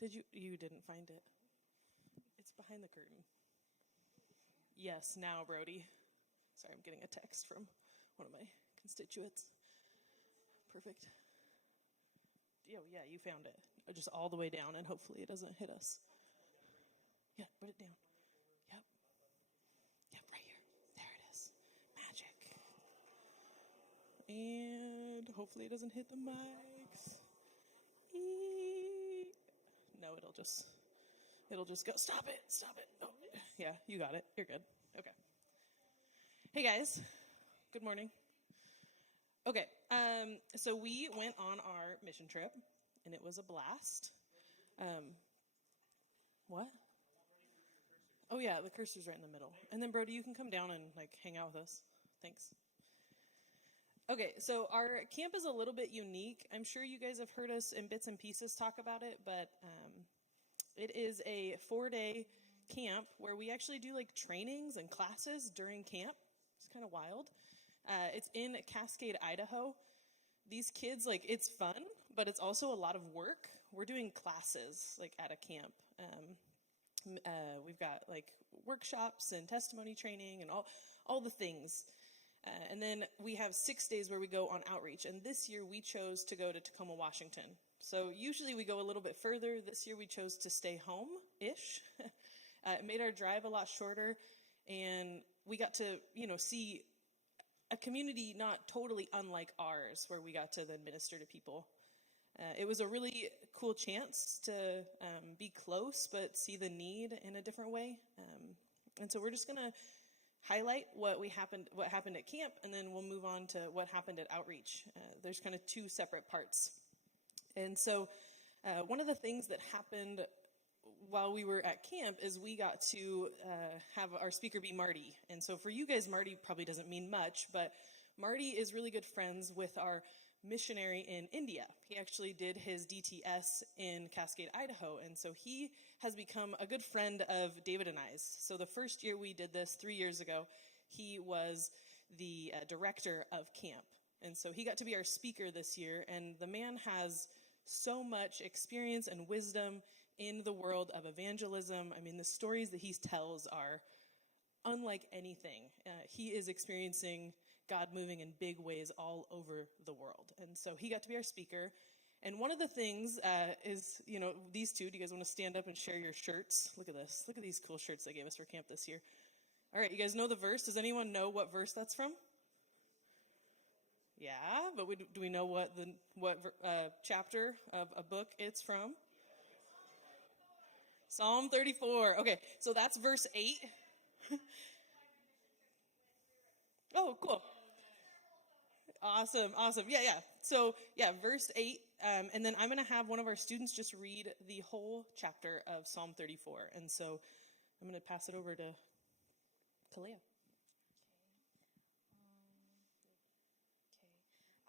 You didn't find it. It's behind the curtain. Yes, now, Brody. Sorry, I'm getting a text from one of my constituents. Perfect. Oh, yeah, you found it. Just all the way down, and hopefully it doesn't hit us. Yeah, put it down. Yep. Yep, right here. There it is. Magic. And hopefully it doesn't hit the mics. No, it'll just go. Stop it. Stop it. Oh, yeah, you got it. You're good. Okay. Hey, guys. Good morning. Okay, so we went on our mission trip, and it was a blast. What? Oh, yeah, the cursor's right in the middle. And then, Brody, you can come down and, hang out with us. Thanks. Okay, so our camp is a little bit unique. I'm sure you guys have heard us in bits and pieces talk about it, but it is a 4-day camp where we actually do, trainings and classes during camp. It's kind of wild. It's in Cascade, Idaho. These kids, it's fun, but it's also a lot of work. We're doing classes, at a camp. We've got, workshops and testimony training and all the things. And then we have 6 days where we go on outreach. And this year we chose to go to Tacoma, Washington. So usually we go a little bit further. This year we chose to stay home-ish. It made our drive a lot shorter. And we got to, see a community not totally unlike ours, where we got to then minister to people. It was a really cool chance to be close, but see the need in a different way. And so we're just gonna highlight what happened at camp, and then we'll move on to what happened at outreach. There's kind of two separate parts. And so one of the things that happened while we were at camp is we got to have our speaker be Marty. And so for you guys, Marty probably doesn't mean much, but Marty is really good friends with our missionary in India. He actually did his DTS in Cascade, Idaho. And so he has become a good friend of David and I's. So the first year we did this 3 years ago, he was the director of camp. And so he got to be our speaker this year. And the man has so much experience and wisdom in the world of evangelism. I mean, the stories that he tells are unlike anything. He is experiencing God moving in big ways all over the world. And so he got to be our speaker. And one of the things is, these two, do you guys want to stand up and share your shirts? Look at this. Look at these cool shirts they gave us for camp this year. All right, you guys know the verse? Does anyone know what verse that's from? Yeah, but do we know what chapter of a book it's from? Psalm 34. Okay, so that's verse 8. Oh, cool. Awesome. Yeah. So, verse 8. And then I'm going to have one of our students just read the whole chapter of Psalm 34. And so I'm going to pass it over to Leah.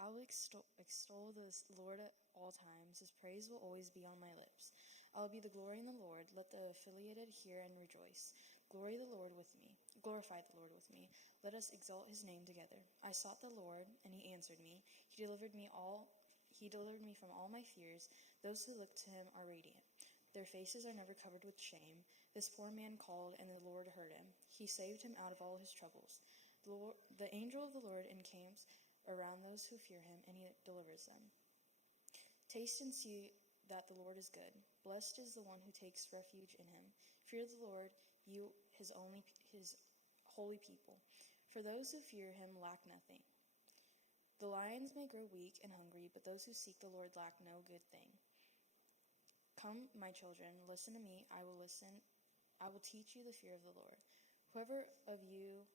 I will extol the Lord at all times. His praise will always be on my lips. I will be the glory in the Lord. Let the affiliated hear and rejoice. Glorify the Lord with me. Let us exalt his name together. I sought the Lord, and he answered me. He delivered me from all my fears. Those who look to him are radiant. Their faces are never covered with shame. This poor man called, and the Lord heard him. He saved him out of all his troubles. The angel of the Lord encamps around those who fear him, and he delivers them. Taste and see that the Lord is good. Blessed is the one who takes refuge in him. Fear the Lord, you his holy people. For those who fear him lack nothing. The lions may grow weak and hungry, but those who seek the Lord lack no good thing. Come, my children, listen to me. I will teach you the fear of the Lord. Whoever of you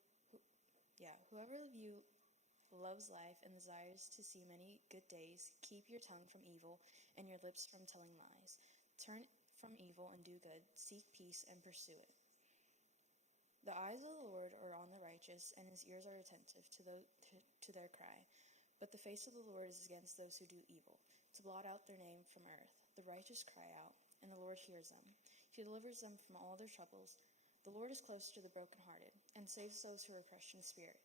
loves life and desires to see many good days, keep your tongue from evil and your lips from telling lies. Turn from evil and do good. Seek peace and pursue it. The eyes of the Lord are on the righteous, and his ears are attentive to their cry. But the face of the Lord is against those who do evil, to blot out their name from earth. The righteous cry out, and the Lord hears them. He delivers them from all their troubles. The Lord is close to the brokenhearted, and saves those who are crushed in spirit.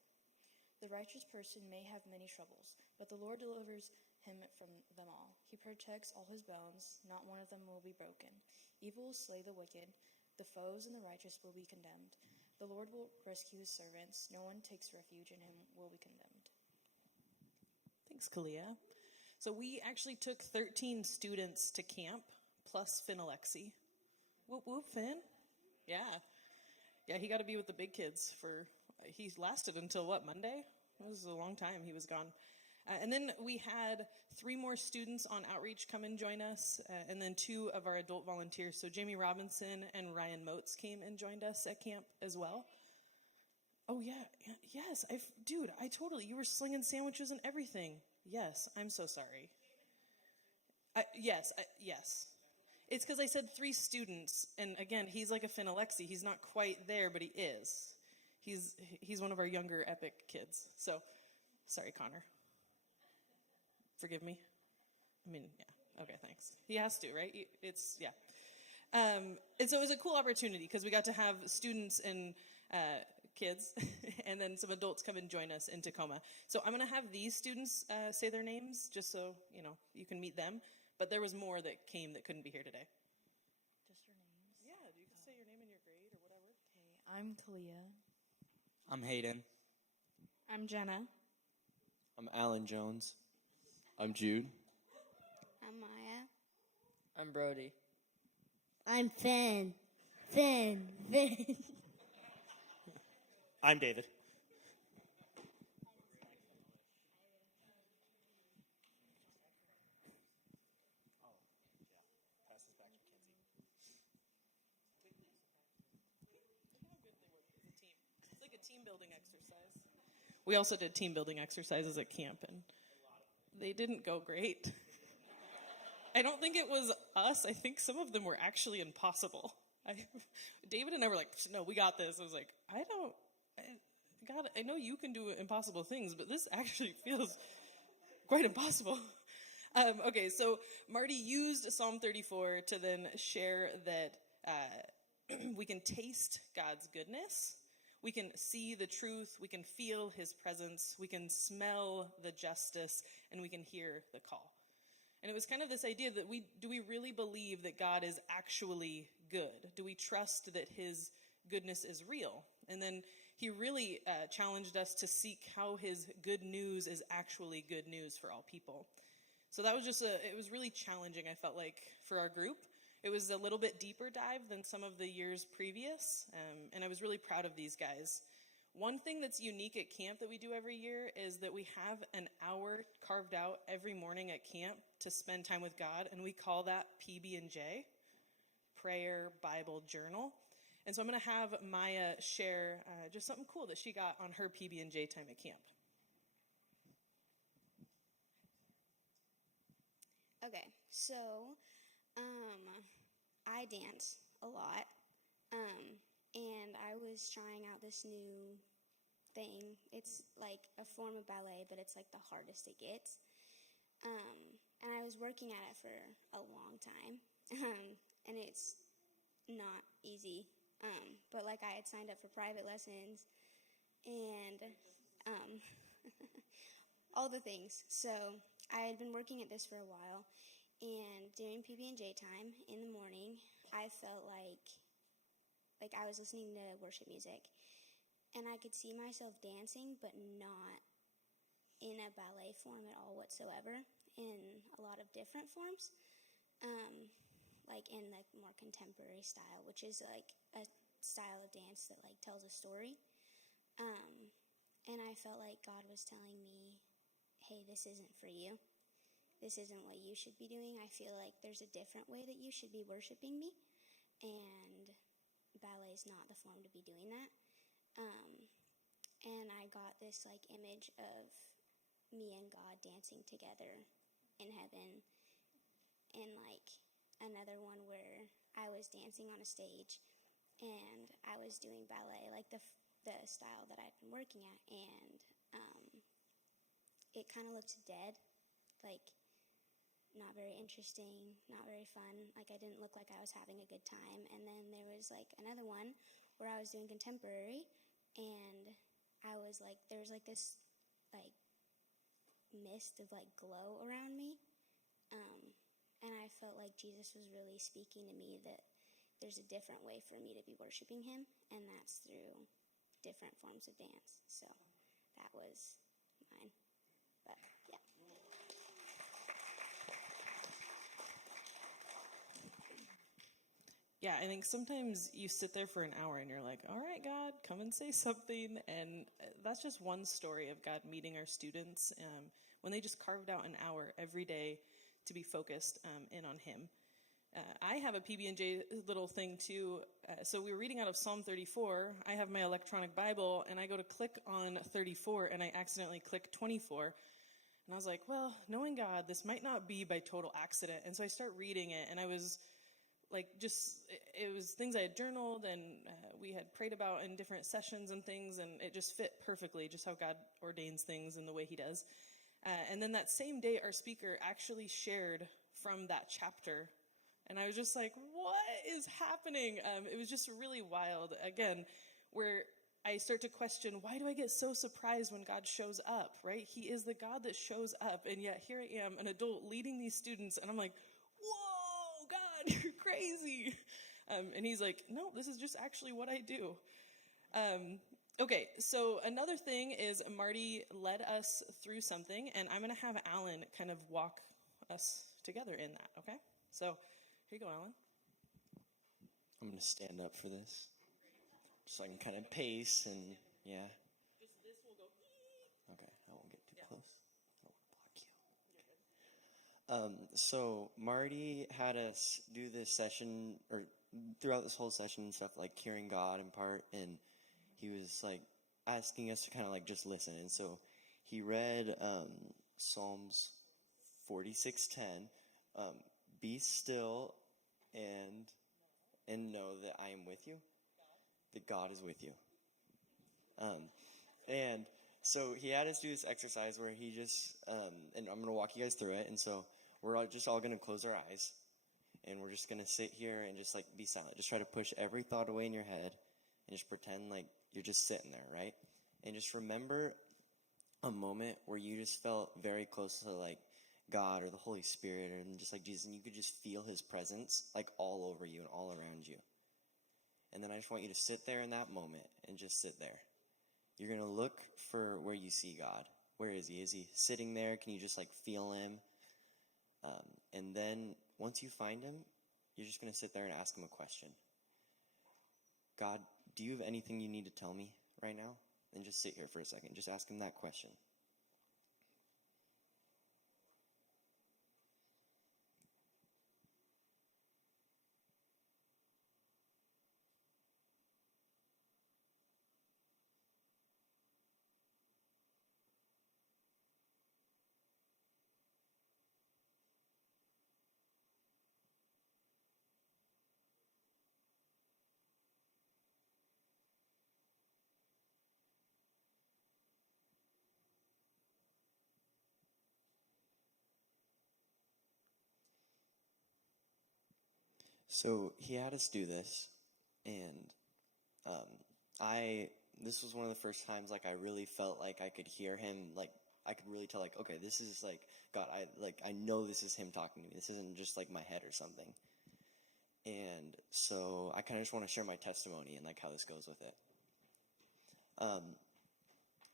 The righteous person may have many troubles, but the Lord delivers him from them all. He protects all his bones, not one of them will be broken. Evil will slay the wicked, the foes and the righteous will be condemned. The Lord will rescue his servants, no one takes refuge in him will be condemned. Thanks, Kalia. So we actually took 13 students to camp, plus Finn Alexi. Whoop, whoop, Finn. Yeah. Yeah, he got to be with the big kids he lasted until Monday? It was a long time he was gone. And then we had 3 more students on outreach come and join us, and then 2 of our adult volunteers. So Jamie Robinson and Ryan Motes came and joined us at camp as well. Oh, yeah. Yes. Dude, you were slinging sandwiches and everything. Yes, I'm so sorry. Yes. It's because I said 3 students, and again, he's like a Finn Alexi. He's not quite there, but he is. He's one of our younger epic kids. So, sorry, Connor. Forgive me. I mean, yeah. Okay, thanks. He has to, right? Yeah. And so it was a cool opportunity because we got to have students and kids and then some adults come and join us in Tacoma. So I'm going to have these students say their names just so, you can meet them. But there was more that came that couldn't be here today. Just your names? Yeah, you can say your name and your grade or whatever. Okay, I'm Kalia. I'm Hayden. I'm Jenna. I'm Alan Jones. I'm Jude. I'm Maya. I'm Brody. I'm Finn. Finn. I'm David. It's like a team building exercise. We also did team building exercises at camp, and they didn't go great. I don't think it was us. I think some of them were actually impossible. David and I were like, no, we got this. I was like, I know you can do impossible things, but this actually feels quite impossible. Okay, so Marty used Psalm 34 to then share that we can taste God's goodness. We can see the truth. We can feel his presence. We can smell the justice, and we can hear the call. And it was kind of this idea that do we really believe that God is actually good? Do we trust that his goodness is real? And then he really challenged us to seek how his good news is actually good news for all people. So that was it was really challenging, I felt like, for our group. It was a little bit deeper dive than some of the years previous, and I was really proud of these guys. One thing that's unique at camp that we do every year is that we have an hour carved out every morning at camp to spend time with God, and we call that PB&J, Prayer Bible Journal. And so I'm going to have Maya share just something cool that she got on her PB&J time at camp. Okay, so I dance a lot, and I was trying out this new thing. It's like a form of ballet, but it's like the hardest it gets. And I was working at it for a long time, and it's not easy. But like I had signed up for private lessons and all the things. So I had been working at this for a while, and during PB&J time in the morning, I felt like I was listening to worship music, and I could see myself dancing, but not in a ballet form at all whatsoever, in a lot of different forms, like in the more contemporary style, which is like a style of dance that like tells a story. And I felt like God was telling me, hey, this isn't for you. This isn't what you should be doing. I feel like there's a different way that you should be worshiping me, and ballet is not the form to be doing that. And I got this like image of me and God dancing together in heaven, and like another one where I was dancing on a stage and I was doing ballet, like the style that I'd been working at, and it kind of looked dead, like not very interesting, not very fun. Like I didn't look like I was having a good time. And then there was like another one where I was doing contemporary, and I was like, there was like this like mist of like glow around me. And I felt like Jesus was really speaking to me that there's a different way for me to be worshiping him, and that's through different forms of dance. So that was mine. But yeah. Yeah, I think sometimes you sit there for an hour and you're like, all right, God, come and say something. And that's just one story of God meeting our students when they just carved out an hour every day to be focused in on him. I have a PB&J little thing too. So we were reading out of Psalm 34. I have my electronic Bible, and I go to click on 34, and I accidentally click 24. And I was like, well, knowing God, this might not be by total accident. And so I start reading it, and I was like, it was things I had journaled and we had prayed about in different sessions and things, and it just fit perfectly, just how God ordains things in the way he does. And then that same day, our speaker actually shared from that chapter. And I was just like, what is happening? It was just really wild. Again, where I start to question, why do I get so surprised when God shows up, right? He is the God that shows up. And yet here I am, an adult leading these students. And I'm like, whoa, God, you're crazy. And he's like, no, this is just actually what I do. Okay, so another thing is Marty led us through something, and I'm going to have Alan kind of walk us together in that, okay? So here you go, Alan. I'm going to stand up for this, so I can kind of pace and, yeah. Just this will go. Okay, I won't get too close. I don't want to block you. So Marty had us do this session, or throughout this whole session and stuff, like hearing God in part, and he was like asking us to kind of like just listen. And so he read Psalms 46:10, be still and know that I am with you, that God is with you. And so he had us do this exercise where he just, and I'm going to walk you guys through it. And so we're all going to close our eyes, and we're just going to sit here and just like be silent. Just try to push every thought away in your head and just pretend like you're just sitting there, right? And just remember a moment where you just felt very close to like God or the Holy Spirit and just like Jesus, and you could just feel his presence like all over you and all around you. And then I just want you to sit there in that moment and just sit there. You're going to look for where you see God. Where is he? Is he sitting there? Can you just like feel him? And then once you find him, you're just going to sit there and ask him a question. God, do you have anything you need to tell me right now? And just sit here for a second. Just ask him that question. So he had us do this, and this was one of the first times like I really felt like I could hear him, like I could really tell like, okay, this is like God, I know this is him talking to me. This isn't just like my head or something. And so I kind of just want to share my testimony and like how this goes with it.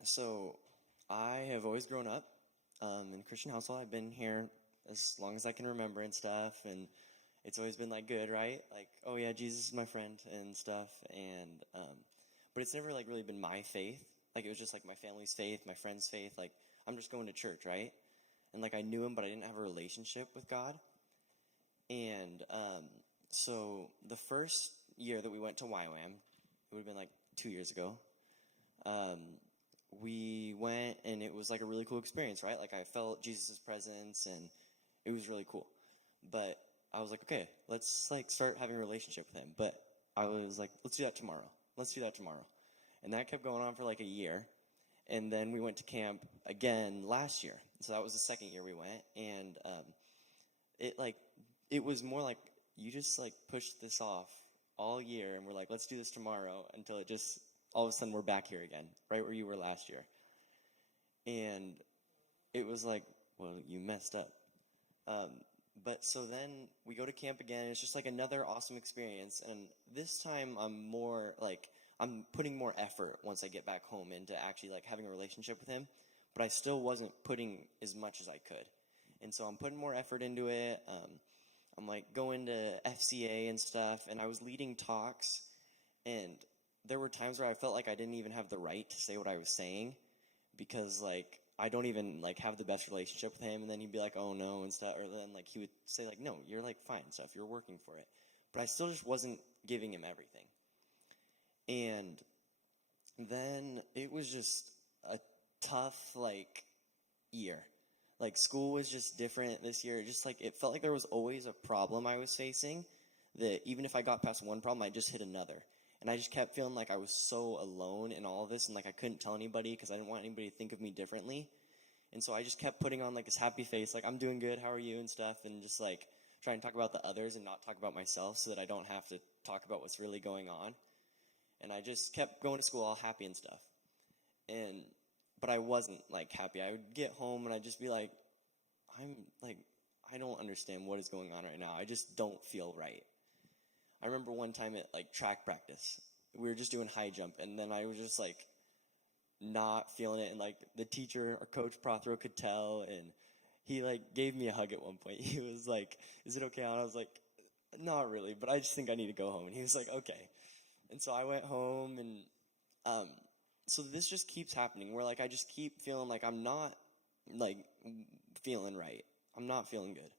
So I have always grown up in a Christian household. I've been here as long as I can remember and stuff, and it's always been like good, right? Like, oh yeah, Jesus is my friend and stuff. And but it's never like really been my faith. Like it was just like my family's faith, my friend's faith. Like I'm just going to church, right? And like I knew him, but I didn't have a relationship with God. And so the first year that we went to YWAM, it would have been like 2 years ago. We went, and it was like a really cool experience, right? Like I felt Jesus' presence, and it was really cool. But I was like, okay, let's like start having a relationship with him. But I was like, let's do that tomorrow. Let's do that tomorrow. And that kept going on for like a year. And then we went to camp again last year. So that was the second year we went. And it was more like you just like pushed this off all year. And we're like, let's do this tomorrow, until it just, all of a sudden we're back here again, right where you were last year. And it was like, well, you messed up. But so then we go to camp again. It's just like another awesome experience. And this time I'm putting more effort once I get back home into actually like having a relationship with him. But I still wasn't putting as much as I could. And so I'm putting more effort into it. I'm like going to FCA and stuff. And I was leading talks. And there were times where I felt like I didn't even have the right to say what I was saying. Because like I don't even like have the best relationship with him, and then he'd be like, oh no, and stuff, or then like he would say like, no, you're like fine and stuff, you're working for it. But I still just wasn't giving him everything. And then it was just a tough like year. Like school was just different this year. Just like it felt like there was always a problem I was facing, that even if I got past one problem, I just hit another. And I just kept feeling like I was so alone in all of this, and like I couldn't tell anybody because I didn't want anybody to think of me differently. And so I just kept putting on like this happy face, like I'm doing good, how are you, and stuff, and just like trying to talk about the others and not talk about myself so that I don't have to talk about what's really going on. And I just kept going to school all happy and stuff. But I wasn't like happy. I would get home and I'd just be like, I don't understand what is going on right now. I just don't feel right. I remember one time at like track practice, we were just doing high jump, and then I was just like not feeling it, and like the teacher, or Coach Prothero, could tell, and he like gave me a hug at one point. He was like, is it okay? And I was like, not really, but I just think I need to go home. And he was like, okay. And so I went home, and so this just keeps happening where like I just keep feeling like I'm not like feeling right. I'm not feeling good.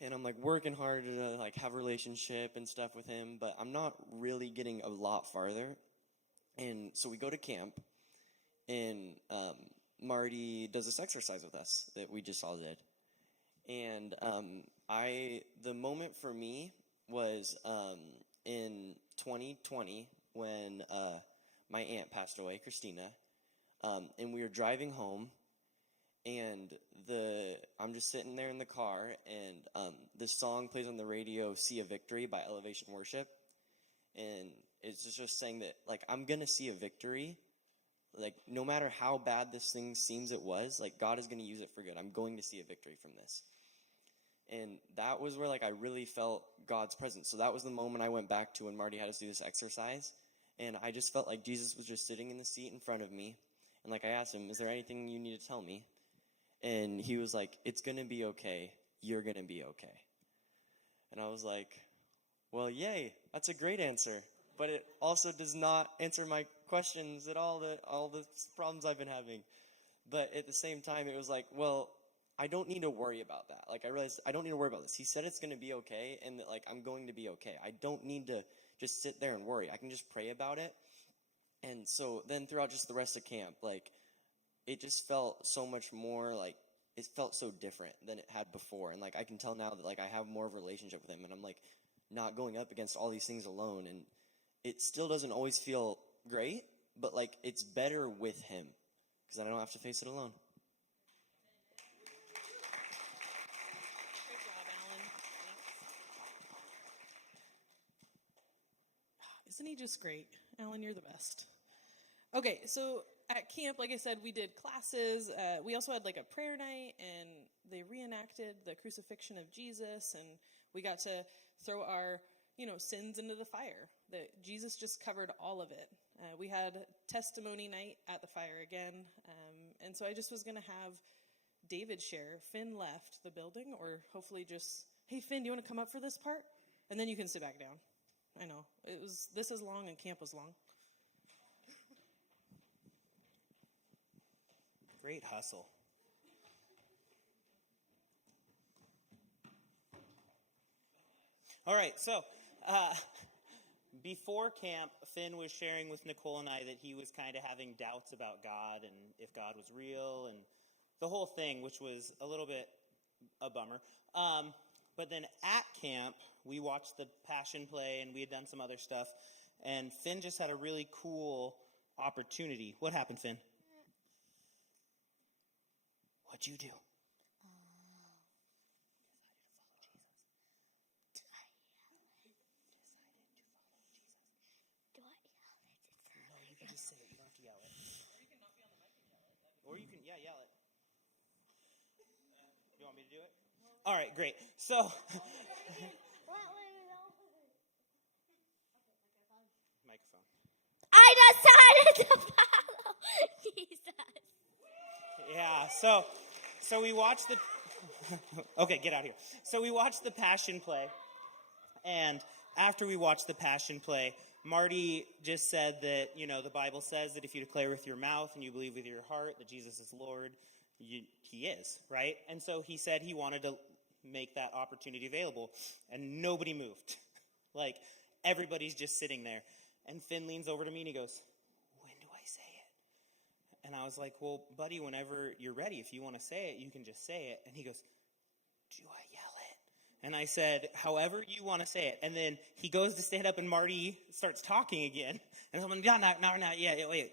And I'm like working hard to like have a relationship and stuff with him, but I'm not really getting a lot farther. And so we go to camp, and Marty does this exercise with us that we just all did. And the moment for me was in 2020 when my aunt passed away, Christina, and we were driving home. And I'm just sitting there in the car, and this song plays on the radio, "See a Victory" by Elevation Worship, and it's just saying that like I'm gonna see a victory, like no matter how bad this thing seems it was, like God is gonna use it for good. I'm going to see a victory from this, and that was where like I really felt God's presence. So that was the moment I went back to when Marty had us do this exercise, and I just felt like Jesus was just sitting in the seat in front of me, and like I asked him, "Is there anything you need to tell me?" And he was like, it's going to be okay. You're going to be okay. And I was like, well, yay. That's a great answer. But it also does not answer my questions at all the problems I've been having. But at the same time, it was like, well, I don't need to worry about that. Like I realized I don't need to worry about this. He said it's going to be okay, and that like I'm going to be okay. I don't need to just sit there and worry. I can just pray about it. And so then throughout just the rest of camp, like it just felt so much more like it felt so different than it had before. And like I can tell now that like I have more of a relationship with him, and I'm like not going up against all these things alone. And it still doesn't always feel great, but like it's better with him because I don't have to face it alone. Great job, Alan. Thanks. Isn't he just great? Alan, you're the best. Okay, so at camp, like I said, we did classes. We also had like a prayer night, and they reenacted the crucifixion of Jesus, and we got to throw our, sins into the fire. That Jesus just covered all of it. We had testimony night at the fire again, and so I just was going to have David share. Finn left the building, or hopefully just, hey Finn, do you want to come up for this part? And then you can sit back down. I know this is long, and camp was long. Great hustle. All right, so before camp, Finn was sharing with Nicole and I that he was kind of having doubts about God and if God was real and the whole thing, which was a little bit a bummer. But then at camp, we watched the Passion play, and we had done some other stuff, and Finn just had a really cool opportunity. What happened, Finn? What'd you do? No, you can just say it. You don't have to yell it. Or you can not be on the mic and yell it. Or you can, yell it. do it? All right, great. So, microphone. I decided to follow Jesus. Yeah. So we watched the. Okay, get out of here. So we watched the Passion play, and after we watched the Passion play, Marty just said that, the Bible says that if you declare with your mouth and you believe with your heart that Jesus is Lord, he is, right? And so he said he wanted to make that opportunity available, and nobody moved. Like, everybody's just sitting there. And Finn leans over to me and he goes, when do I say it? And I was like, well, buddy, whenever you're ready, if you want to say it, you can just say it. And he goes, do I yell it? And I said, however you want to say it. And then he goes to stand up and Marty starts talking again. And I'm like, not yet, wait.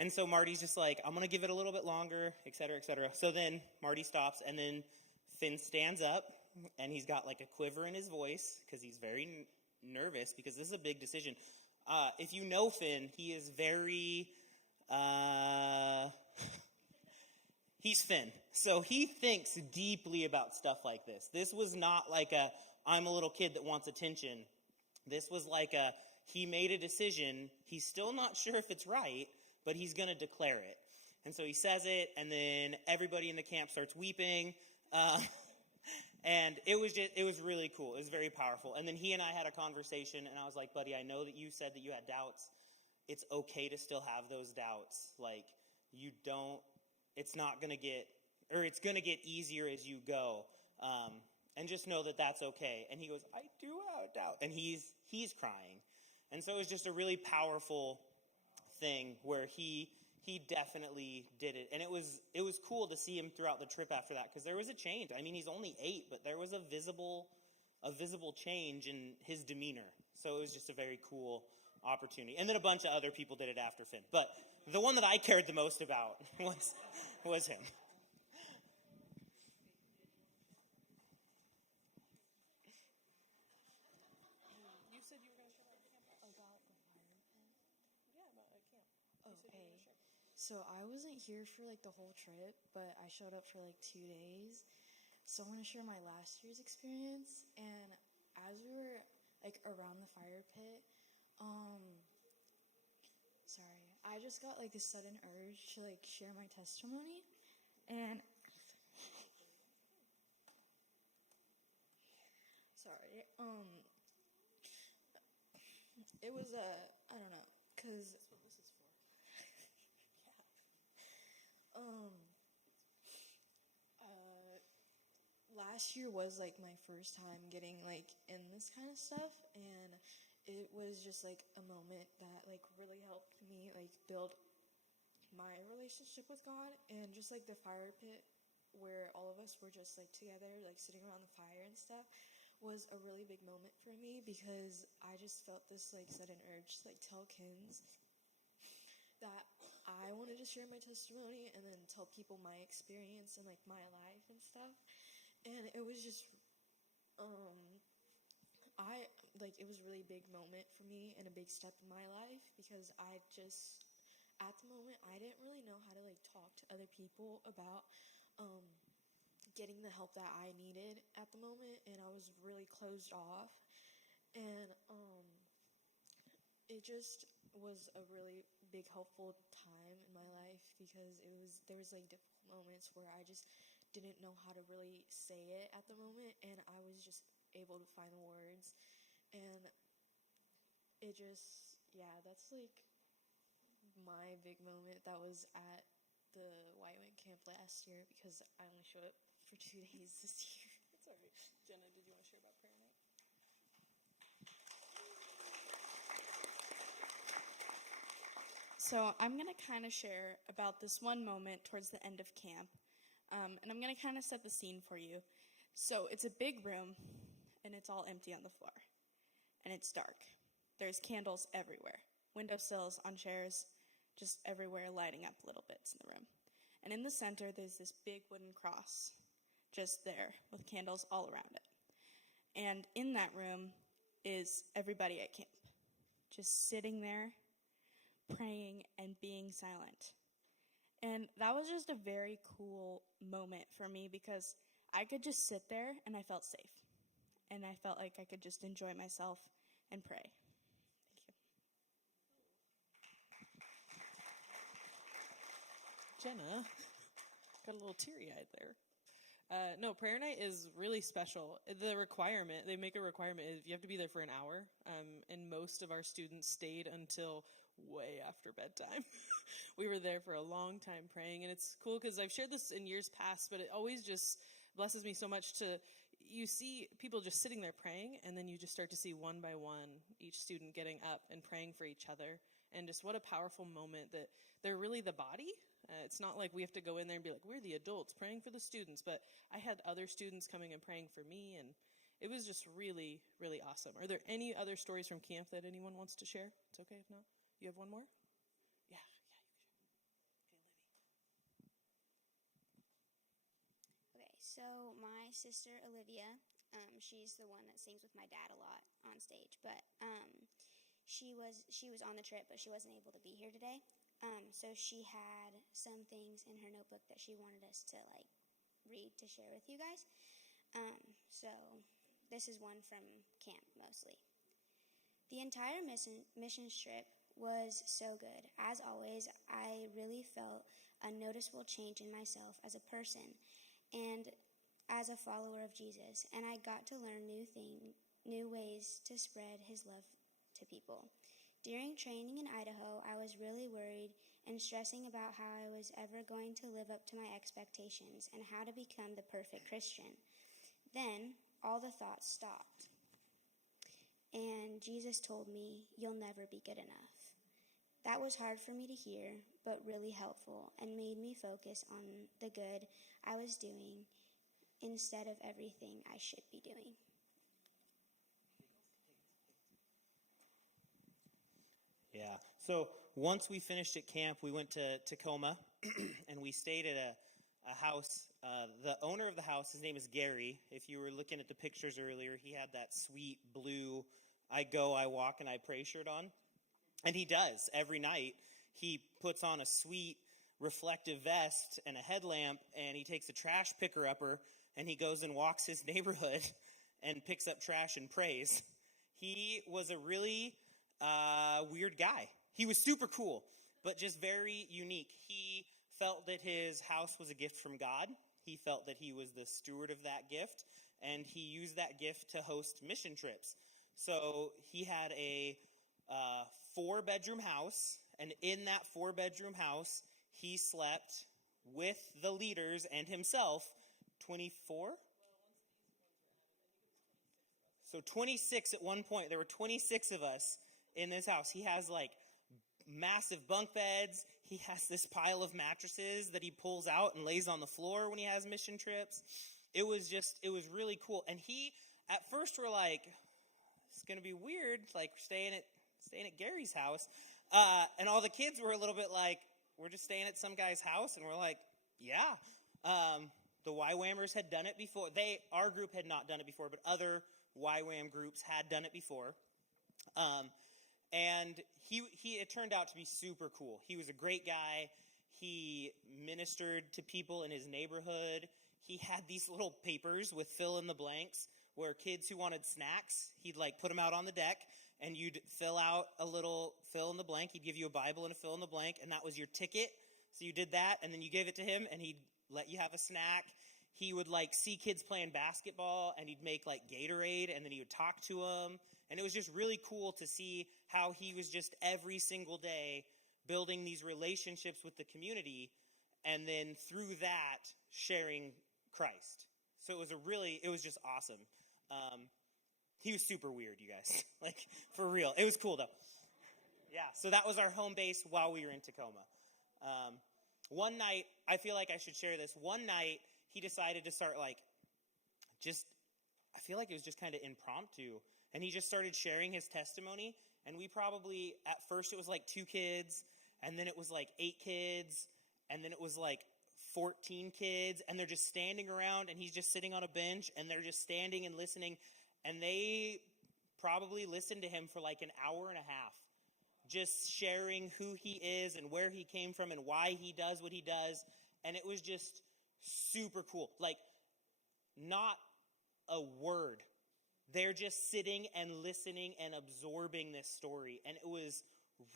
And so Marty's just like, I'm going to give it a little bit longer, et cetera, et cetera. So then Marty stops, and then Finn stands up, and he's got like a quiver in his voice because he's very nervous because this is a big decision. If you know Finn, he is very, he's Finn. So he thinks deeply about stuff like this. This was not like I'm a little kid that wants attention. This was like he made a decision. He's still not sure if it's right, but he's going to declare it. And so he says it, and then everybody in the camp starts weeping. And it was really cool. It was very powerful. And then he and I had a conversation, and I was like, buddy, I know that you said that you had doubts. It's okay to still have those doubts. Like, it's not going to it's going to get easier as you go. And just know that that's okay. And he goes, I do have a doubt. And he's crying. And so it was just a really powerful thing where he definitely did it. And it was cool to see him throughout the trip after that, because there was a change. I mean, he's only 8, but there was a visible change in his demeanor. So it was just a very cool opportunity. And then a bunch of other people did it after Finn. But the one that I cared the most about was him. You said you were going to share about the camp? Yeah, about a camp. Hey. So I wasn't here for like the whole trip, but I showed up for like 2 days. So I want to share my last year's experience. And as we were like around the fire pit, I just got like a sudden urge to like share my testimony. And it was I don't know, cause That's what this is for. last year was like my first time getting like in this kind of stuff, and it was just like a moment that like really helped me like build my relationship with God. And just like the fire pit where all of us were just like together, like sitting around the fire and stuff, was a really big moment for me, because I just felt this like sudden urge to like tell Kins that I wanted to share my testimony and then tell people my experience and like my life and stuff. And it was just it was a really big moment for me and a big step in my life, because I just, at the moment, I didn't really know how to like talk to other people about getting the help that I needed at the moment, and I was really closed off. And it just was a really big helpful time in my life, because there was like difficult moments where I just didn't know how to really say it at the moment, and I was just able to find the words. And it just, that's like my big moment. That was at the White Wing camp last year, because I only showed up for 2 days this year. That's all right. Jenna, did you want to share about prayer night? So I'm going to kind of share about this one moment towards the end of camp. And I'm going to kind of set the scene for you. So it's a big room, and it's all empty on the floor. And it's dark. There's candles everywhere. Windowsills, on chairs, just everywhere, lighting up little bits in the room. And in the center, there's this big wooden cross, just there, with candles all around it. And in that room is everybody at camp, just sitting there, praying and being silent. And that was just a very cool moment for me, because I could just sit there and I felt safe. And I felt like I could just enjoy myself and pray. Thank you. Jenna got a little teary-eyed there. No, prayer night is really special. The requirement, they make a requirement, is you have to be there for an hour. And most of our students stayed until way after bedtime. We were there for a long time praying, and it's cool because I've shared this in years past, but it always just blesses me so much you see people just sitting there praying, and then you just start to see one by one each student getting up and praying for each other. And just what a powerful moment that they're really the body. It's not like we have to go in there and be like, we're the adults praying for the students, but I had other students coming and praying for me, and it was just really, really awesome. Are there any other stories from camp that anyone wants to share? It's okay if not. You have one more? Yeah, Okay, so my sister Olivia, she's the one that sings with my dad a lot on stage, but she was on the trip, but she wasn't able to be here today. So she had some things in her notebook that she wanted us to read to share with you guys. So this is one from camp mostly. The entire mission trip was so good. As always, I really felt a noticeable change in myself as a person and as a follower of Jesus, and I got to learn new ways to spread his love to people. During training in Idaho, I was really worried and stressing about how I was ever going to live up to my expectations and how to become the perfect Christian. Then, all the thoughts stopped. And Jesus told me, "You'll never be good enough." That was hard for me to hear, but really helpful and made me focus on the good I was doing instead of everything I should be doing. Yeah. So once we finished at camp, we went to Tacoma, and we stayed at a house. The owner of the house, his name is Gary. If you were looking at the pictures earlier, he had that sweet blue "I go, I walk, and I pray" shirt on. And he does. Every night, he puts on a sweet reflective vest and a headlamp, and he takes a trash picker-upper, and he goes and walks his neighborhood and picks up trash and prays. He was a really weird guy. He was super cool, but just very unique. He felt that his house was a gift from God. He felt that he was the steward of that gift, and he used that gift to host mission trips. So he had a 4-bedroom house, and in that 4-bedroom house, he slept with the leaders and himself 24? So 26 at one point. There were 26 of us in this house. He has massive bunk beds. He has this pile of mattresses that he pulls out and lays on the floor when he has mission trips. It was really cool. And at first we're like, it's going to be weird, staying at Gary's house. And all the kids were a little bit like, we're just staying at some guy's house. And we're like, yeah. The YWAMers had done it before. Our group had not done it before, but other YWAM groups had done it before. And it turned out to be super cool. He was a great guy. He ministered to people in his neighborhood. He had these little papers with fill in the blanks where kids who wanted snacks, he'd put them out on the deck, and you'd fill out a little fill in the blank. He'd give you a Bible and a fill in the blank, and that was your ticket. So you did that, and then you gave it to him, and he'd let you have a snack. He would see kids playing basketball, and he'd make Gatorade, and then he would talk to them. And it was just really cool to see how he was just every single day building these relationships with the community, and then through that sharing Christ. So it was just awesome. He was super weird, you guys. For real. It was cool though. Yeah, so that was our home base while we were in Tacoma. One night, I feel like I should share this. One night, he decided to start I feel like it was just kind of impromptu. And he just started sharing his testimony. And we probably, at first it was 2 kids, and then it was 8 kids, and then it was 14 kids, and they're just standing around, and he's just sitting on a bench, and they're just standing and listening. And they probably listened to him for an hour and a half, just sharing who he is and where he came from and why he does what he does. And it was just super cool. not a word. They're just sitting and listening and absorbing this story, and it was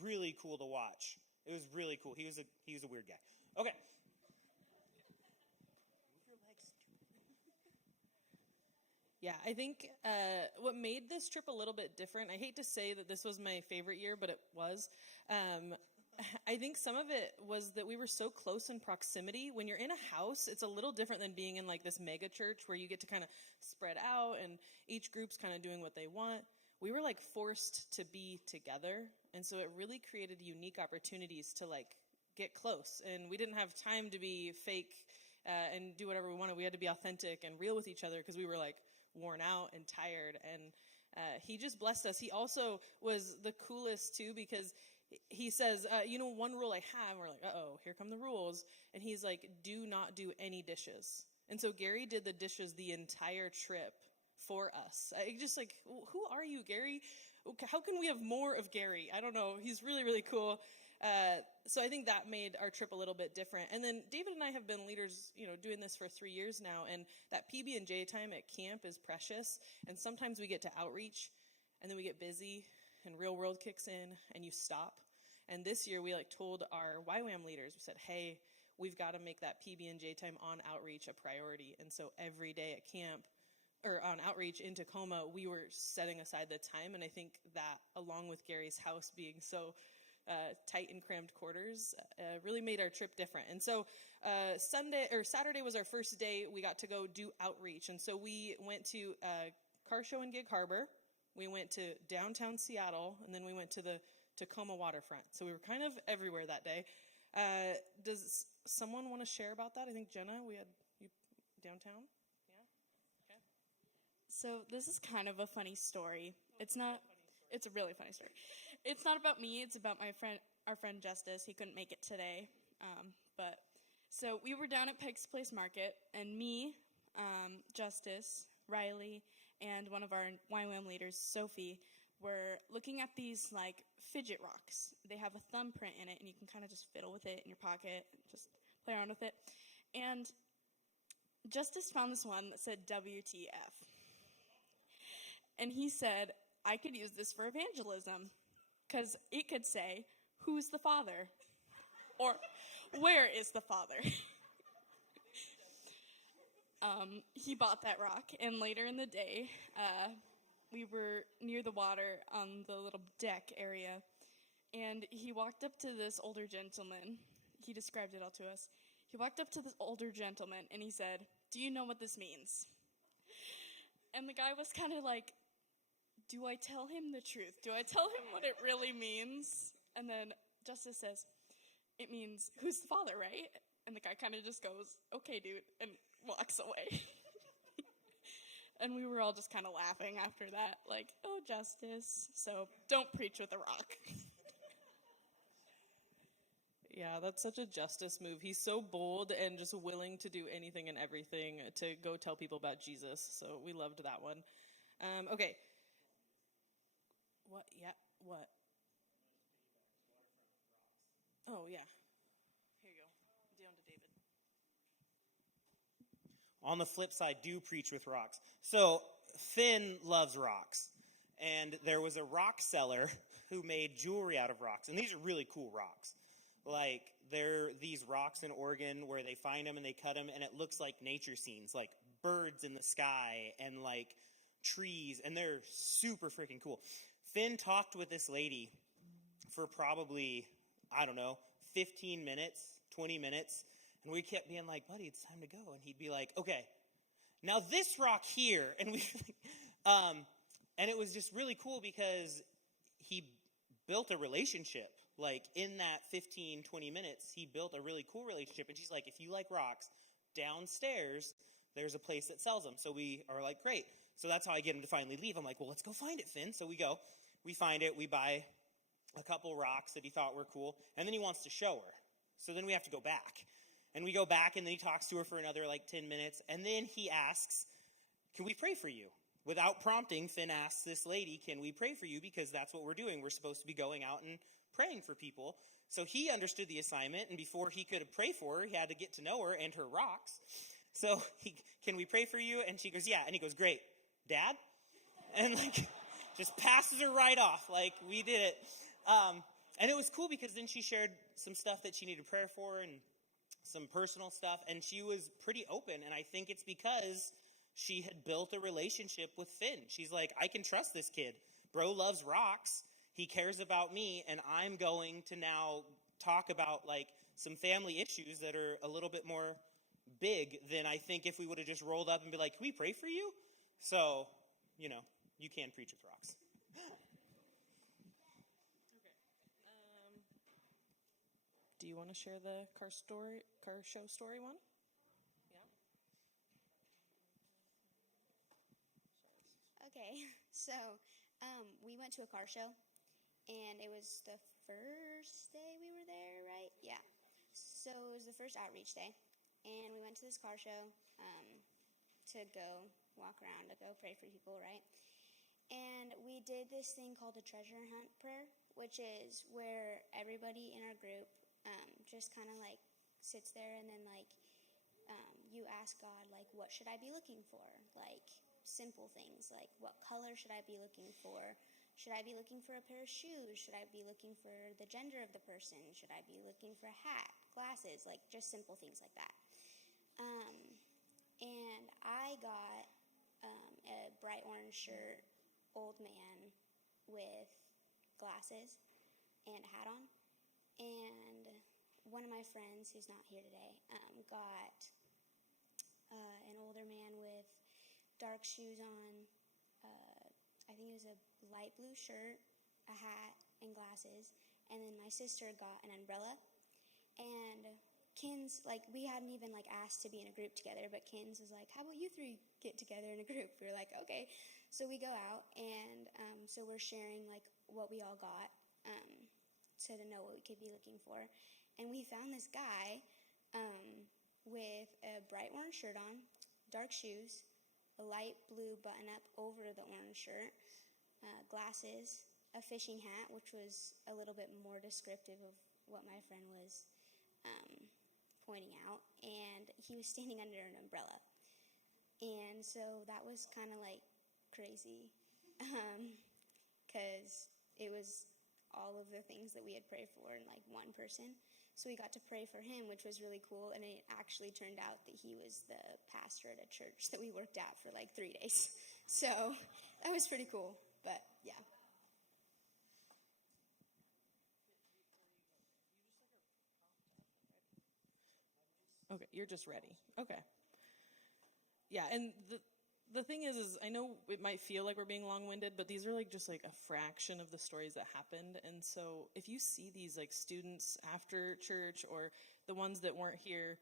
really cool to watch. It was really cool. He was a weird guy. Okay. Yeah, I think what made this trip a little bit different, I hate to say that this was my favorite year, but it was. I think some of it was that we were so close in proximity. When you're in a house, it's a little different than being in like this mega church where you get to kind of spread out and each group's kind of doing what they want. We were like forced to be together. And so it really created unique opportunities to like get close. And we didn't have time to be fake and do whatever we wanted. We had to be authentic and real with each other because we were like worn out and tired. And he just blessed us. He also was the coolest too because he says, one rule I have, we're like, uh-oh, here come the rules. And he's like, do not do any dishes. And so Gary did the dishes the entire trip for us. I just like, who are you, Gary? How can we have more of Gary? I don't know. He's really, really cool. So I think that made our trip a little bit different. And then David and I have been leaders, doing this for 3 years now. And that PB&J time at camp is precious. And sometimes we get to outreach and then we get busy and real world kicks in and you stop. And this year we told our YWAM leaders, we said, hey, we've got to make that PB&J time on outreach a priority. And so every day at camp or on outreach in Tacoma, we were setting aside the time. And I think that along with Gary's house being so tight and crammed quarters really made our trip different. And so Saturday was our first day. We got to go do outreach. And so we went to car show in Gig Harbor. We went to downtown Seattle, and then we went to the Tacoma waterfront. So we were kind of everywhere that day. Does someone want to share about that? I think Jenna, we had you downtown. Yeah. Okay. So this is kind of a funny story. It's a really funny story. It's not about me. It's about our friend Justice. He couldn't make it today. So we were down at Peg's Place Market, and me, Justice, Riley, and one of our YWAM leaders, Sophie, were looking at these fidget rocks. They have a thumbprint in it, and you can kind of just fiddle with it in your pocket, just play around with it. And Justice found this one that said WTF. And he said, I could use this for evangelism, because it could say, who's the Father? Or, where is the Father? He bought that rock, and later in the day, we were near the water on the little deck area, and he walked up to this older gentleman. He described it all to us. He walked up to this older gentleman, and he said, do you know what this means? And the guy was kind of like, do I tell him the truth? Do I tell him what it really means? And then Justice says, it means, who's the Father, right? And the guy kind of just goes, okay, dude, and walks away. And we were all just kind of laughing after that, like, oh, Justice. So don't preach with a rock. Yeah, that's such a Justice move. He's so bold and just willing to do anything and everything to go tell people about Jesus. So we loved that one. Okay. What? Yeah, what? Oh, yeah. Here you go. Down to David. On the flip side, do preach with rocks. So Finn loves rocks. And there was a rock seller who made jewelry out of rocks. And these are really cool rocks. They're these rocks in Oregon where they find them and they cut them, and it looks like nature scenes, like birds in the sky and trees, and they're super freaking cool. Finn talked with this lady for probably, 15 minutes, 20 minutes, and we kept being like, buddy, it's time to go. And he'd be like, okay, now this rock here. And and it was just really cool because he built a relationship. In that 15, 20 minutes, he built a really cool relationship. And she's like, if you like rocks, downstairs, there's a place that sells them. So we are like, great. So that's how I get him to finally leave. I'm like, well, let's go find it, Finn. So we go. We find it. We buy a couple rocks that he thought were cool. And then he wants to show her. So then we have to go back. And we go back, and then he talks to her for another 10 minutes. And then he asks, can we pray for you? Without prompting, Finn asks this lady, can we pray for you? Because that's what we're doing. We're supposed to be going out and praying for people. So he understood the assignment, and before he could pray for her, he had to get to know her and her rocks. So can we pray for you? And she goes, yeah. And he goes, great. Dad? And like, just passes her right off. Like, we did it. And it was cool because then she shared some stuff that she needed prayer for and some personal stuff. And she was pretty open. And I think it's because she had built a relationship with Finn. She's like, I can trust this kid. Bro loves rocks. He cares about me. And I'm going to now talk about like some family issues that are a little bit more big than I think if we would have just rolled up and be like, can we pray for you? So, you can preach with rocks. Do you want to share the car show story one? Okay, so we went to a car show, and it was the first day we were there, right? Yeah. So it was the first outreach day, and we went to this car show to go walk around, to go pray for people, right? And we did this thing called a treasure hunt prayer, which is where everybody in our group just kind of like sits there, and then like you ask God, like, what should I be looking for? Like, simple things, like, what color should I be looking for? Should I be looking for a pair of shoes? Should I be looking for the gender of the person? Should I be looking for a hat, glasses, like, just simple things like that. And I got a bright orange shirt, old man with glasses and a hat on. And one of my friends, who's not here today, got an older man with dark shoes on. I think it was a light blue shirt, a hat, and glasses. And then my sister got an umbrella. And Kins, like, we hadn't even, like, asked to be in a group together, but Kins was like, how about you three get together in a group? We were like, okay. So we go out, and so we're sharing, like, what we all got so to know what we could be looking for. And we found this guy with a bright orange shirt on, dark shoes, a light blue button-up over the orange shirt, glasses, a fishing hat, which was a little bit more descriptive of what my friend was pointing out, and he was standing under an umbrella. And so that was kind of like crazy because it was all of the things that we had prayed for in like one person. So we got to pray for him, which was really cool, and it actually turned out that he was the pastor at a church that we worked at for like 3 days. So that was pretty cool, but yeah. Okay, you're just ready. Okay. Yeah, and the thing is I know it might feel like we're being long-winded, but these are like just like a fraction of the stories that happened. And so if you see these like students after church, or the ones that weren't here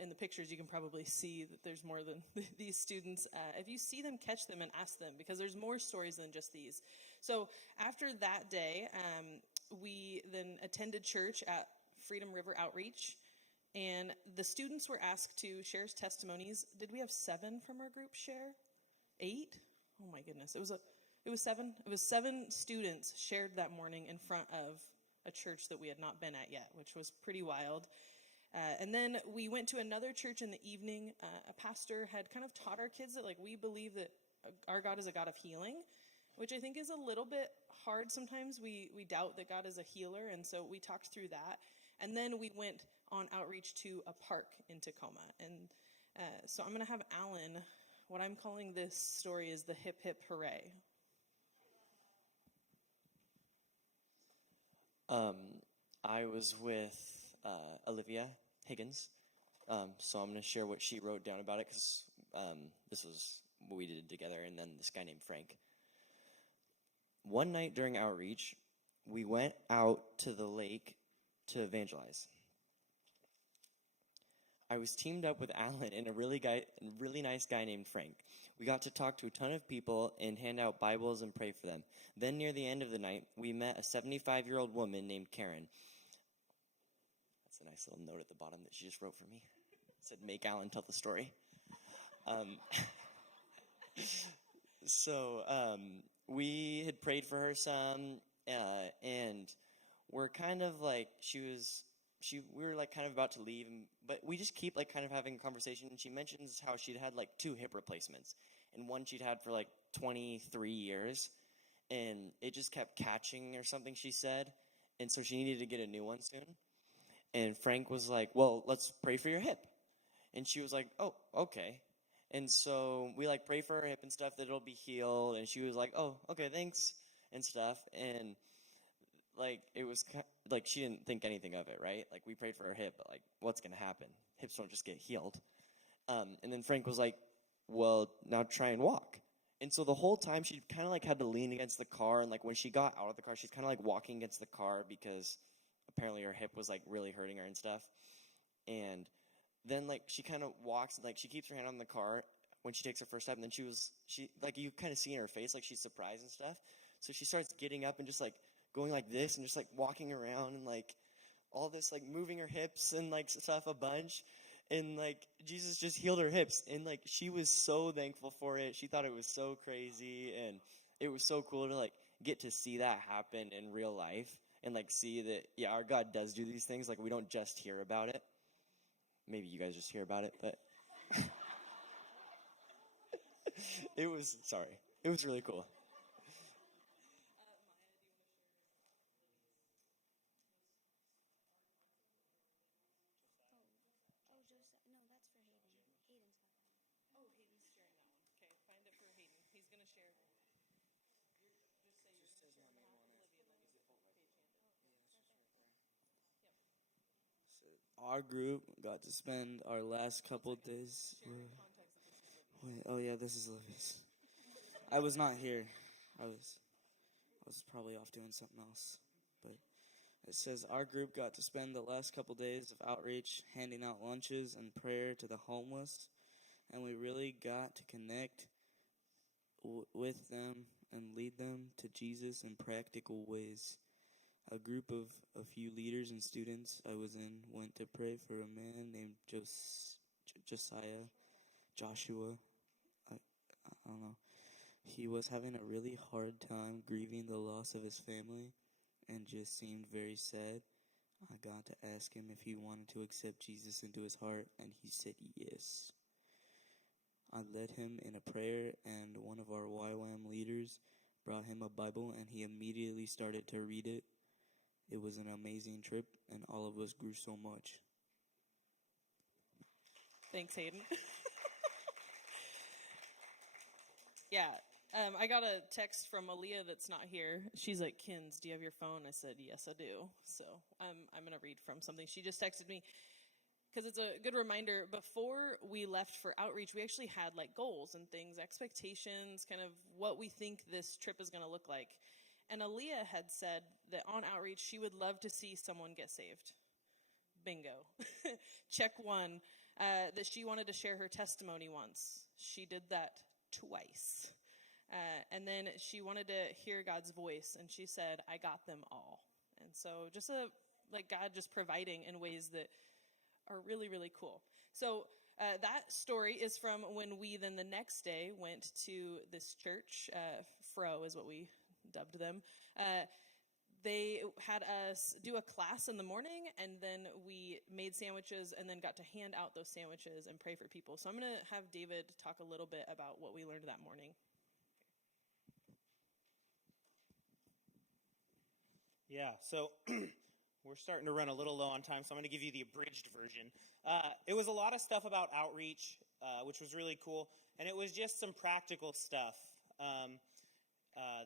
in the pictures, you can probably see that there's more than these students. If you see them, catch them and ask them, because there's more stories than just these. So after that day, we then attended church at Freedom River Outreach. And the students were asked to share testimonies. Did we have 7 from our group share? 8? Oh my goodness. It was 7. It was 7 students shared that morning in front of a church that we had not been at yet, which was pretty wild. And then we went to another church in the evening. A pastor had kind of taught our kids that, like, we believe that our God is a God of healing, which I think is a little bit hard sometimes. We doubt that God is a healer, and so we talked through that. And then we went on outreach to a park in Tacoma. And so I'm going to have Alan, what I'm calling this story is the hip hip hooray. I was with Olivia Higgins, so I'm going to share what she wrote down about it, because this was what we did together, and then this guy named Frank. One night during outreach, we went out to the lake to evangelize. I was teamed up with Alan and a really nice guy named Frank. We got to talk to a ton of people and hand out Bibles and pray for them. Then near the end of the night, we met a 75-year-old woman named Karen. That's a nice little note at the bottom that she just wrote for me. It said, make Alan tell the story. So we had prayed for her some, and we're kind of like, she was we were like kind of about to leave, but we just keep like kind of having a conversation. And she mentions how she'd had like 2 hip replacements, and one she'd had for like 23 years, and it just kept catching or something, she said, and so she needed to get a new one soon. And Frank was like, well, let's pray for your hip. And she was like, oh, okay. And so we like pray for her hip and stuff, that it'll be healed. And she was like, oh, okay, thanks and stuff. And like it was like she didn't think anything of it, right? Like we prayed for her hip, but like what's gonna happen? Hips don't just get healed. And then Frank was like, well, now try and walk. And so the whole time she kind of like had to lean against the car, and like when she got out of the car, she's kind of like walking against the car because apparently her hip was like really hurting her and stuff. And then like she kind of walks, and like she keeps her hand on the car when she takes her first step, and then she like you kind of see in her face like she's surprised and stuff. So she starts getting up and just like going like this and just like walking around and like all this, like moving her hips and like stuff a bunch. And like Jesus just healed her hips, and like she was so thankful for it. She thought it was so crazy, and it was so cool to like get to see that happen in real life, and like see that, yeah, our God does do these things. Like we don't just hear about it. Maybe you guys just hear about it, but it was really cool. Oh, just no, that's for Hayden. Hayden's got that. Oh, Hayden's sharing that one. Okay, find it for Hayden. He's going to share. Our group got to spend our last couple days. Wait, oh yeah, this is Livy's. I was not here. I was probably off doing something else. But it says our group got to spend the last couple days of outreach, handing out lunches and prayer to the homeless, and we really got to connect with them and lead them to Jesus in practical ways. A group of a few leaders and students I was in went to pray for a man named Joshua. I don't know. He was having a really hard time grieving the loss of his family and just seemed very sad. I got to ask him if he wanted to accept Jesus into his heart, and he said yes. I led him in a prayer, and one of our YWAM leaders brought him a Bible, and he immediately started to read it. It was an amazing trip, and all of us grew so much. Thanks, Hayden. Yeah, I got a text from Aaliyah that's not here. She's like, Kins, do you have your phone? I said, yes, I do. So I'm going to read from something she just texted me, because it's a good reminder. Before we left for outreach, we actually had like goals and things, expectations, kind of what we think this trip is going to look like. And Aaliyah had said that on outreach, she would love to see someone get saved. Bingo. Check one. That she wanted to share her testimony once. She did that twice. And then she wanted to hear God's voice, and she said, I got them all. And so just like God just providing in ways that are really, really cool. So that story is from when we then the next day went to this church. Fro is what we dubbed them. They had us do a class in the morning, and then we made sandwiches and then got to hand out those sandwiches and pray for people. So I'm going to have David talk a little bit about what we learned that morning. Yeah, so we're starting to run a little low on time, so I'm going to give you the abridged version. It was a lot of stuff about outreach, which was really cool, and it was just some practical stuff.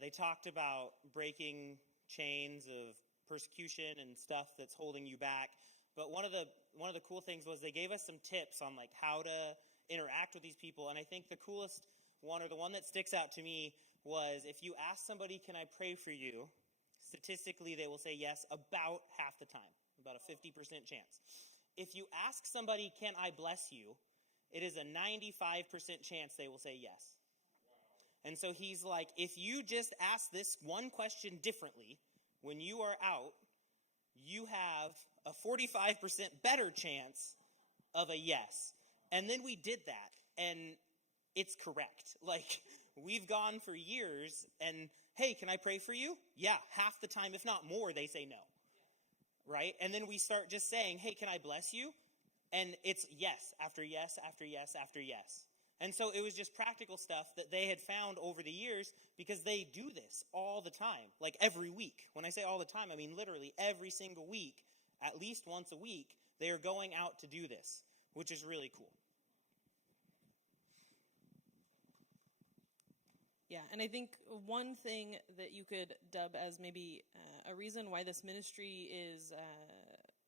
They talked about breaking chains of persecution and stuff that's holding you back. But one of the cool things was they gave us some tips on like how to interact with these people. And I think the coolest one, or the one that sticks out to me, was if you ask somebody, can I pray for you? Statistically, they will say yes about half the time, about a 50% chance. If you ask somebody, can I bless you? It is a 95% chance they will say yes. And so he's like, if you just ask this one question differently, when you are out, you have a 45% better chance of a yes. And then we did that, and it's correct. Like, we've gone for years, and hey, can I pray for you? Yeah, half the time, if not more, they say no. right? And then we start just saying, hey, can I bless you? And it's yes after yes after yes after yes. And so it was just practical stuff that they had found over the years because they do this all the time, like every week. When I say all the time, I mean literally every single week, at least once a week, they are going out to do this, which is really cool. Yeah, and I think one thing that you could dub as maybe a reason why this ministry is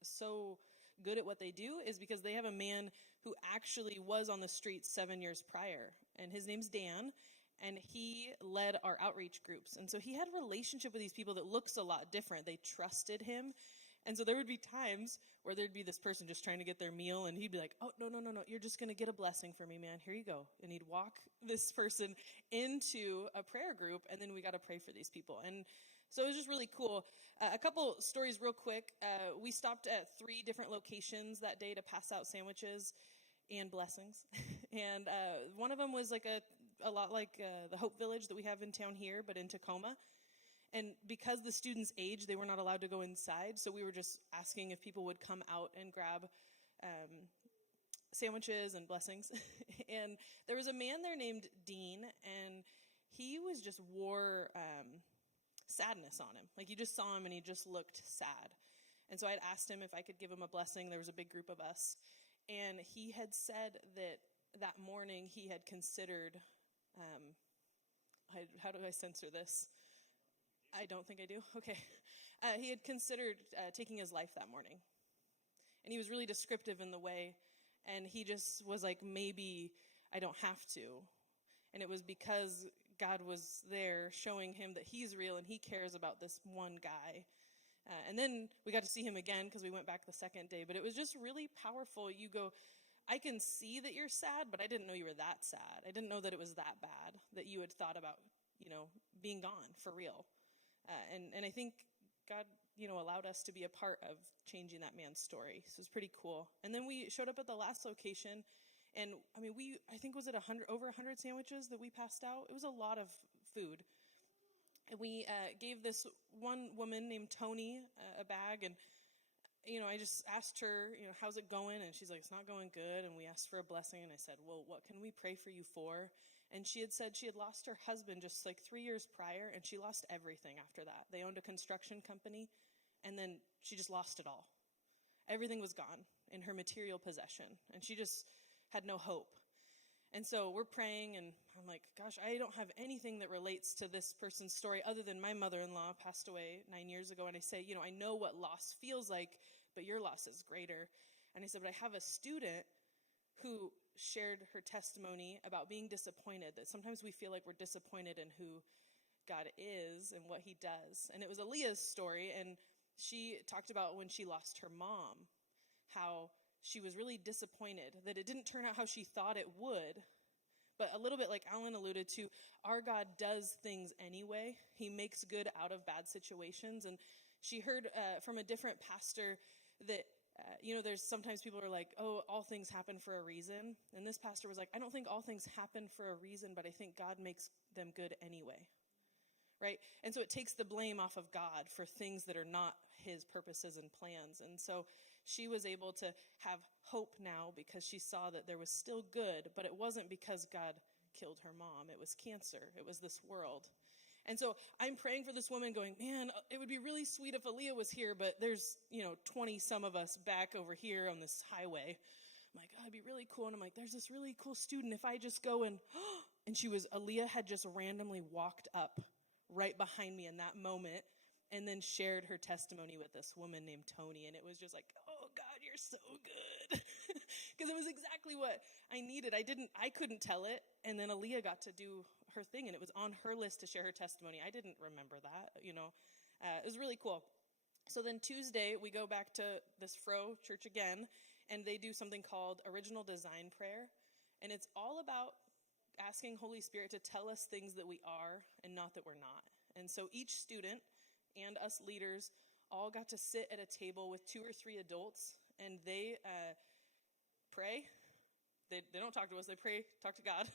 so good at what they do is because they have a man who actually was on the streets 7 years prior, and his name's Dan, and he led our outreach groups. And so he had a relationship with these people that looks a lot different. They trusted him. And so there would be times where there'd be this person just trying to get their meal, and he'd be like, oh, no, you're just going to get a blessing for me, man. Here you go. And he'd walk this person into a prayer group, and then we got to pray for these people. And so it was just really cool. A couple stories real quick. We stopped at 3 different locations that day to pass out sandwiches and blessings. And one of them was like a lot like the Hope Village that we have in town here, but in Tacoma. And because the students' age, they were not allowed to go inside, so we were just asking if people would come out and grab sandwiches and blessings. And there was a man there named Dean, and he was just wore sadness on him. Like, you just saw him, and he just looked sad. And so I had asked him if I could give him a blessing. There was a big group of us. And he had said that morning he had considered, how do I censor this? I don't think I do. Okay. He had considered taking his life that morning. And he was really descriptive in the way. And he just was like, maybe I don't have to. And it was because God was there showing him that he's real and he cares about this one guy. And then we got to see him again because we went back the second day. But it was just really powerful. You go, I can see that you're sad, but I didn't know you were that sad. I didn't know that it was that bad, that you had thought about, being gone for real. And I think God, allowed us to be a part of changing that man's story. So it was pretty cool. And then we showed up at the last location, and I think was it over 100 sandwiches that we passed out? It was a lot of food. And we gave this one woman named Tony a bag, and I just asked her, how's it going? And she's like, it's not going good. And we asked for a blessing, and I said, well, what can we pray for you for? And she had said she had lost her husband just like 3 years prior, and she lost everything after that. They owned a construction company, and then she just lost it all. Everything was gone in her material possession, and she just had no hope. And so we're praying, and I'm like, gosh, I don't have anything that relates to this person's story other than my mother-in-law passed away 9 years ago. And I say, I know what loss feels like, but your loss is greater. And I said, but I have a student who shared her testimony about being disappointed, that sometimes we feel like we're disappointed in who God is and what he does. And it was Aaliyah's story, and she talked about when she lost her mom, how she was really disappointed that it didn't turn out how she thought it would. But a little bit like Alan alluded to, our God does things anyway. He makes good out of bad situations. And she heard from a different pastor that there's sometimes people are like, oh, all things happen for a reason. And this pastor was like, I don't think all things happen for a reason, but I think God makes them good anyway. Right? And so it takes the blame off of God for things that are not his purposes and plans. And so she was able to have hope now because she saw that there was still good, but it wasn't because God killed her mom. It was cancer. It was this world. And so I'm praying for this woman going, man, it would be really sweet if Aaliyah was here, but there's, 20 some of us back over here on this highway. I'm like, oh, it'd be really cool. And I'm like, there's this really cool student. If I just go and Aaliyah had just randomly walked up right behind me in that moment and then shared her testimony with this woman named Tony. And it was just like, oh God, you're so good. Because it was exactly what I needed. I couldn't tell it. And then Aaliyah got to do her thing, and it was on her list to share her testimony. I didn't remember that, it was really cool. So then Tuesday, we go back to this Fro church again, and they do something called Original Design Prayer. And it's all about asking Holy Spirit to tell us things that we are and not that we're not. And so each student and us leaders all got to sit at a table with 2 or 3 adults, and they pray. They don't talk to us. They pray, talk to God,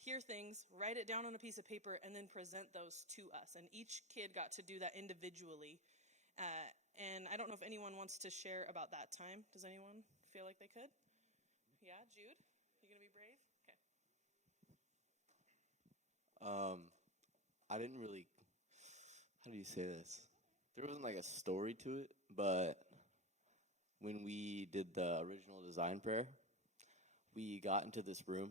hear things, write it down on a piece of paper, and then present those to us. And each kid got to do that individually. And I don't know if anyone wants to share about that time. Does anyone feel like they could? Yeah, Jude? You going to be brave? Okay. I didn't really, how do you say this? There wasn't like a story to it, but when we did the original design prayer, we got into this room,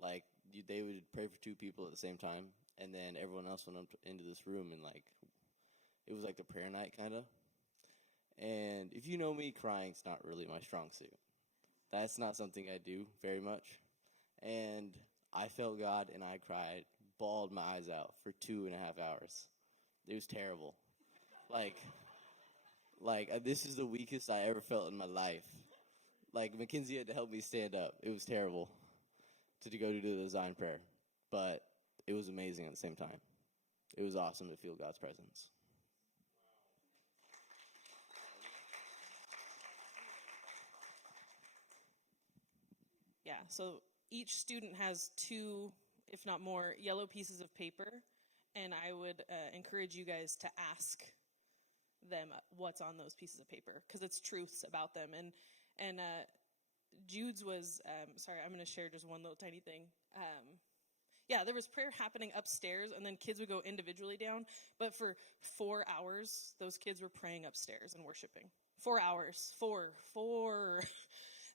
like they would pray for two people at the same time, and then everyone else went up into this room, and like it was like the prayer night kind of. And if you know me, crying's not really my strong suit. That's not something I do very much. And I felt God, and I cried, bawled my eyes out for 2.5 hours. It was terrible. This is the weakest I ever felt in my life. Like, Mackenzie had to help me stand up. It was terrible to go to the design prayer. But it was amazing at the same time. It was awesome to feel God's presence. Yeah, so each student has 2, if not more, yellow pieces of paper, and I would encourage you guys to ask them what's on those pieces of paper, because it's truths about them. And Jude's was, sorry, I'm going to share just one little tiny thing. Yeah, there was prayer happening upstairs, and then kids would go individually down, but for 4 hours, those kids were praying upstairs and worshiping. 4 hours. Four.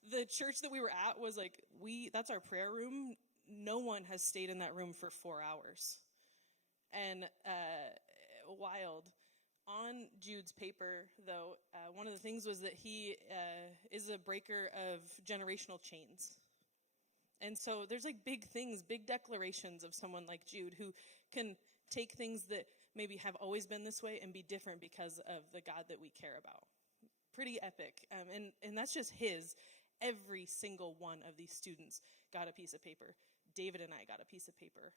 The church that we were at was like, that's our prayer room. No one has stayed in that room for 4 hours. And wild. On Jude's paper, though, one of the things was that he is a breaker of generational chains. And so there's like big things, big declarations of someone like Jude who can take things that maybe have always been this way and be different because of the God that we care about. Pretty epic. And that's just his. Every single one of these students got a piece of paper. David and I got a piece of paper.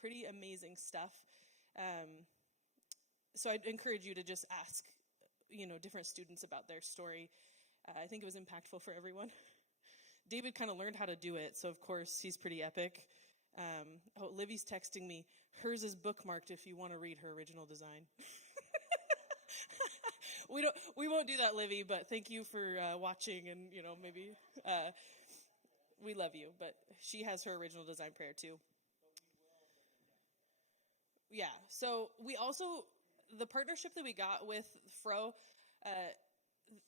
Pretty amazing stuff. So I'd encourage you to just ask, different students about their story. I think it was impactful for everyone. David kind of learned how to do it, so of course he's pretty epic. Livy's texting me. Hers is bookmarked if you want to read her original design. We won't do that, Livy, but thank you for watching, and maybe we love you. But she has her original design prayer too. Yeah. So we also, the partnership that we got with Fro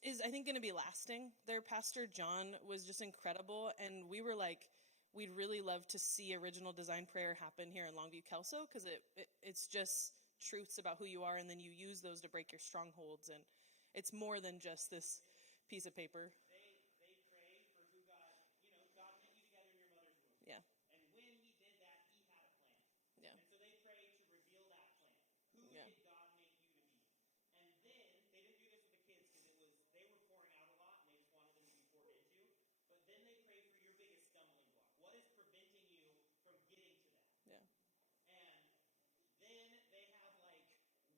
is, I think, going to be lasting. Their pastor John was just incredible, and we were like, we'd really love to see original design prayer happen here in Longview Kelso, because it's just truths about who you are, and then you use those to break your strongholds, and it's more than just this piece of paper. They pray for who God, God knit you together in your mother's womb. Yeah. And when he did that, he had a plan. Yeah. And so they pray to reveal that plan. Who Yeah. did God make you to be? And then, they didn't do this with the kids because they were pouring out a lot and they just wanted them to be poured into. But then they pray for your biggest stumbling block. What is preventing you from getting to that? Yeah. And then they have like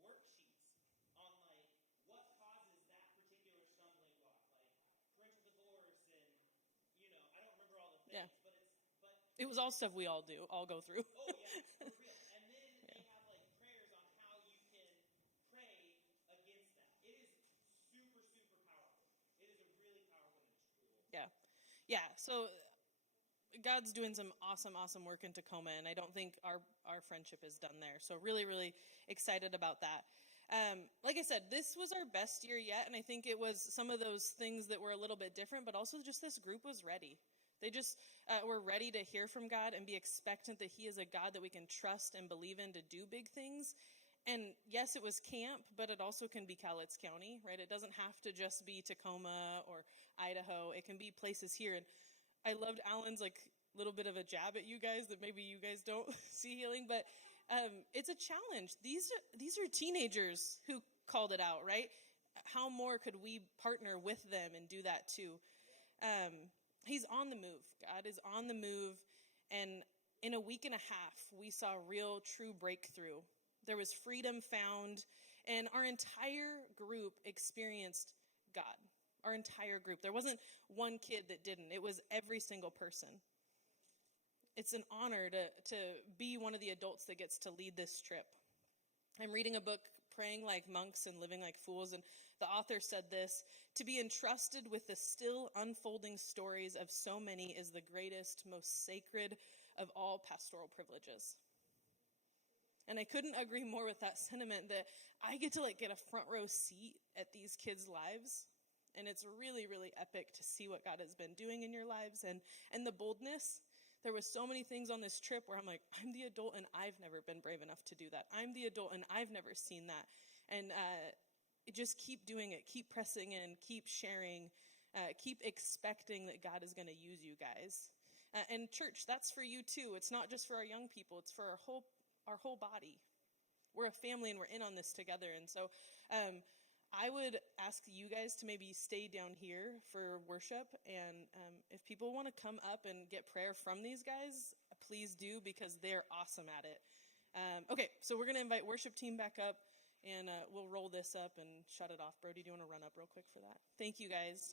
worksheets on like what causes that particular stumbling block, like parental divorce, and I don't remember all the things, Yeah. but It was all stuff we all go through. oh yeah, for real. And then they have like prayers on how you can pray against that. It is super, super powerful. It is a really powerful tool. Yeah. So God's doing some awesome work in Tacoma, and I don't think our friendship is done there. So really, really excited about that. Like I said, this was our best year yet, and I think it was some of those things that were a little bit different, but also just this group was ready. They just were ready to hear from God and be expectant that he is a God that we can trust and believe in to do big things. And yes, it was camp, but it also can be Cowlitz County, right? It doesn't have to just be Tacoma or Idaho. It can be places here. And I loved Alan's little bit of a jab at you guys that maybe you guys don't see healing, but it's a challenge. These are teenagers who called it out, right? How more could we partner with them and do that too? He's on the move. God is on the move. And in a week and a half, we saw real, true breakthrough. There was freedom found, and our entire group experienced God. Our entire group. There wasn't one kid that didn't. It was every single person. It's an honor to be one of the adults that gets to lead this trip. I'm reading a book praying like monks and living like fools. And the author said this: to be entrusted with the still unfolding stories of so many is the greatest, most sacred of all pastoral privileges. And I couldn't agree more with that sentiment, that I get to get a front row seat at these kids' lives. And it's really, really epic to see what God has been doing in your lives, and the boldness. There was so many things on this trip where I'm like, I'm the adult and I've never been brave enough to do that. I'm the adult and I've never seen that. And just keep doing it. Keep pressing in. Keep sharing. Keep expecting that God is going to use you guys. And church, that's for you too. It's not just for our young people. It's for our whole body. We're a family and we're in on this together. And so I would ask you guys to maybe stay down here for worship. And if people want to come up and get prayer from these guys, please do, because they're awesome at it. Okay, so we're going to invite worship team back up, and we'll roll this up and shut it off. Brody, do you want to run up real quick for that? Thank you, guys.